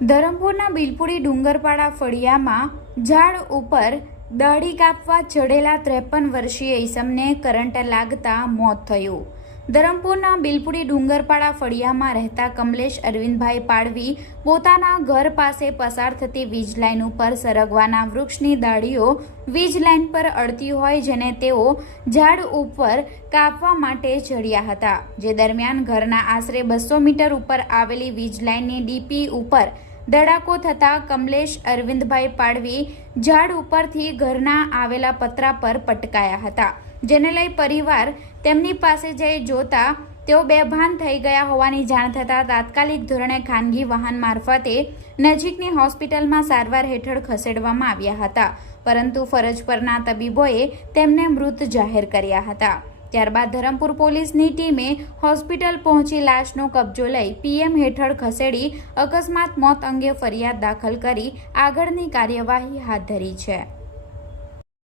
ધરમપુરના બિલપુડી ડુંગરપાડા ફળિયામાં ઝાડ ઉપર દાઢી કાપવા ચડેલા ત્રેપન વર્ષીય ઈસમને કરંટ લાગતા મોત થયું. ધરમપુરના બિલપુડી ડુંગરપાડા ફળિયામાં રહેતા કમલેશ અરવિંદભાઈ પાડવી પોતાના ઘર પાસે પસાર થતી વીજ લાઇન ઉપર સરગવાના વૃક્ષની દાઢીઓ વીજ લાઇન પર અડતી હોય જેને તેઓ ઝાડ ઉપર કાપવા માટે ચડ્યા હતા. જે દરમિયાન ઘરના આશરે બસો મીટર ઉપર આવેલી વીજ લાઇનની ડીપી ઉપર ધડાકો થતાં કમલેશ અરવિંદભાઈ પાડવી ઝાડ ઉપરથી ઘરના આવેલા પતરા પર પટકાયા હતા. જેને લઈ પરિવાર તેમની પાસે જઈ જોતા તેઓ બેભાન થઈ ગયા હોવાની જાણ થતાં તાત્કાલિક ધોરણે ખાનગી વાહન મારફતે નજીકની હોસ્પિટલમાં સારવાર હેઠળ ખસેડવામાં આવ્યા હતા. પરંતુ ફરજ પરના તબીબોએ તેમને મૃત જાહેર કર્યા હતા. ત્યારબાદ ધરમપુર પોલીસની ટીમે હોસ્પિટલ પહોંચી લાશનો કબજો લઈ પીએમ હેઠળ ખસેડી અકસ્માત મોત અંગે ફરિયાદ દાખલ કરી આગળની કાર્યવાહી હાથ ધરી છે.